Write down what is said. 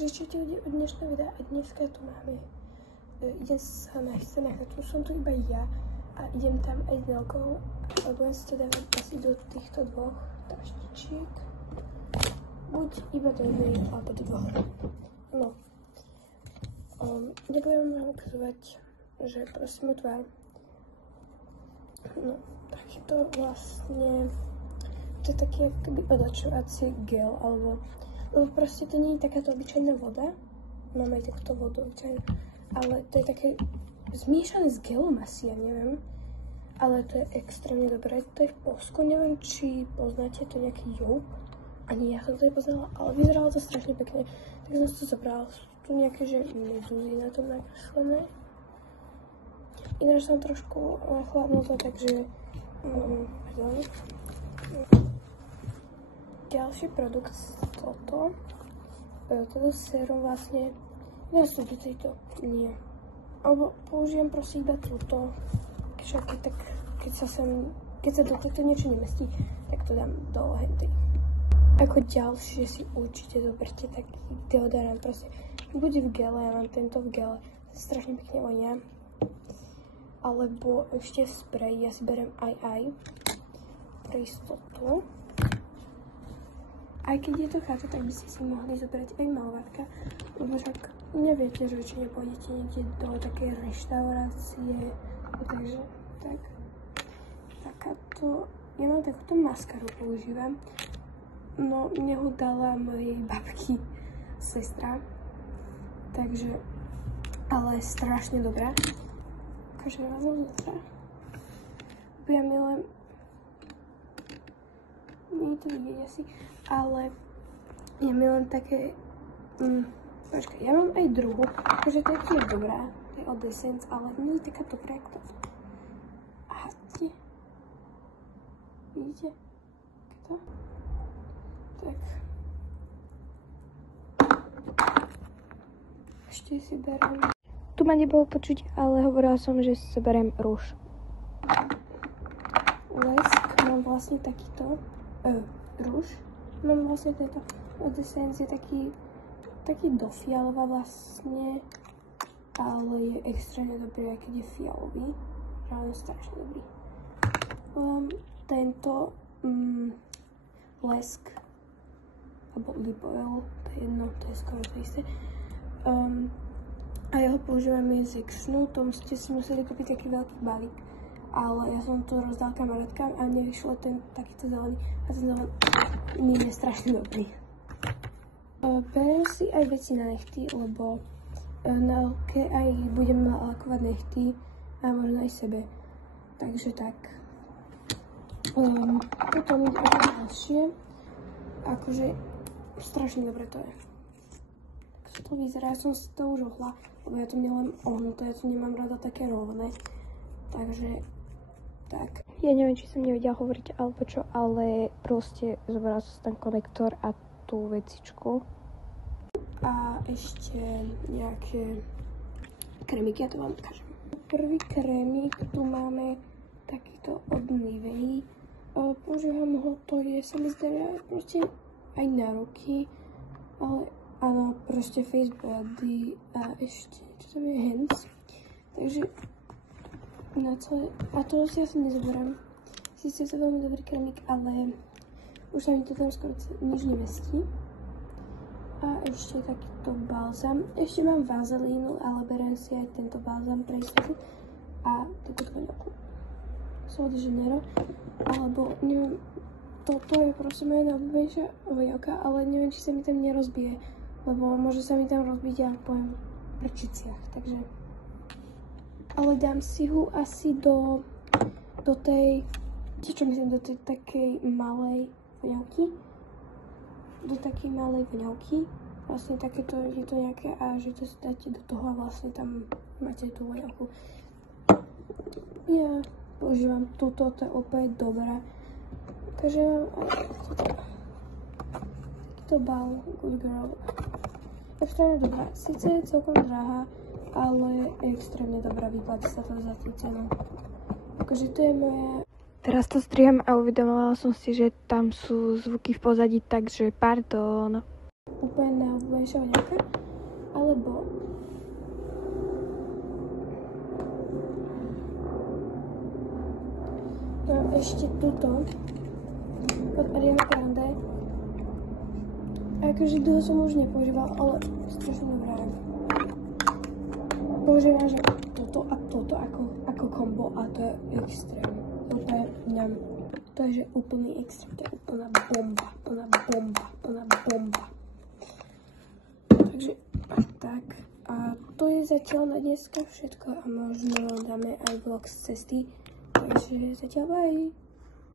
Takže čujte ľudia od dnešného videa a dneska tu máme, idem sa na scénach, na tu som tu iba ja a idem tam aj s Nelkou a budem si to dávať asi do týchto dvoch taštičiek, buď iba do jednej alebo do dvoch. No, nebudem vám ukazovať, že prosím o tvár. No, takže to vlastne, to je taký akoby odlačovací gel, lebo proste to nie je takáto obyčajná voda, máme aj takúto vodu obyčajnú, ale to je také zmiešané s gelom asi, ja neviem, ale to je extrémne dobré, to je v Polsku, neviem, či poznáte to nejaký Joop, ani ja som to nepoznala, ale vyzeralo to strašne pekne, tak som si to zobrala, sú tu nejaké, že medúzy na tom nakreslené, ináč som trošku chladnutá, takže, pardon. Ďalší produkt toto sérum vlastne, nesúdi tejto, nie. Alebo použijem proste iba túto, keď sa do tohto niečo nemestí, tak to dám do henty. Ako ďalšie si určite zoberte taký deodorant, proste bude v gele, ja mám tento v gele, strašne pekne vonia. Alebo ešte v spreji, ja si berem aj pre istotu. Aj keď je to cháto, tak by ste si mohli zobrať aj malovatka, lebo však neviete, že či nepôjdete niekde do takej reštaurácie, takže tak. Takáto, ja mám takúto maskaru používam, no mne ho dala mojej babky sestra, takže, ale je strašne dobrá. Ukážem vás znútra. Ja milujem, nie je to vidieť asi, ale ja milujem také, počkaj, ja mám aj druhú, takže to je tiež dobrá, to je od Essence, ale nie je taká dobrá, ako to. Aha, vidíte? To? Tak. Ešte si beriem. Tu ma nebolo počuť, ale hovorila som, že si beriem rúž. Lesk mám vlastne takýto, rúž. Mám vlastne tento od Essence, je taký do fialová vlastne, ale je extrémne dobrý, aj keď je fialový. Reálne strašne dobrý. Tento lesk, alebo lip oil, to je jedno, to je skoro to isté. A ja ho používam z Actionu, tomu ste si museli kúpiť taký veľký balík. Ale ja som to rozdal kamarátkám a nevyšlo ten takýto zelený a ten zelený mi je strašne dobrý. Beriem si aj veci na nechty, lebo na Elke aj budem lakovať nechty a možno aj sebe. Takže tak. Potom ide o ďalšie. Akože strašne dobre to je. Tak to vyzerá, ja som si to už ohla, lebo ja to milujem ohnuté, ja to nemám rada také rovné. Takže tak. Ja neviem, či som nevedela hovoriť alebo čo, ale proste zobrala som ten konektor a tú vecičku. A ešte nejaké krémiky, ja to vám ukážem. Prvý krémik tu máme takýto od Nivei. Používam ho, to je, sa mi zdá, proste aj na ruky, ale áno, proste face body a ešte, čo tam je, hands. Takže na celé, a to si asi nezoberám. Sice je to veľmi dobrý krémik, ale už sa mi to tam skoro nič nemestí. A ešte takýto balzam. Ešte mám vazelínu, ale beriem si aj tento balzam pre istotu. A takúto voňavku. Sol de Janeiro. Alebo, neviem, toto je proste moja najobľúbenejšia voňavka, ale neviem, či sa mi tam nerozbije. Lebo môže sa mi tam rozbiť a poviem v prčiciach, takže. Ale dám si ho asi do tej, čo myslím, do tej takej malej voňavky. Do takej malej voňavky. Vlastne takéto, je to nejaké, a že to si dáte do toho a vlastne tam máte tú voňavku. Ja používam túto, to je opäť dobré. Takže mám aj takýto bal, good girl. Extrémne dobrá. Sice je celkom drahá, ale extrémne dobrá, vyplatí sa to za tú cenu. Takže to je moje. Teraz to striham a uvedomovala som si, že tam sú zvuky v pozadí, takže pardon. úplne najobľúbenejšia voňavka, alebo mám ešte túto od Ariana Grande. Akože dlho som už nepoužívala, ale strašne dobrá. Používam, že toto a toto ako kombo a to je extrém. To je mňam. To je že úplný extrém, to je úplná bomba, plná bomba. Takže tak. A to je zatiaľ na dneska všetko a možno dáme aj vlog z cesty. Takže zatiaľ bye.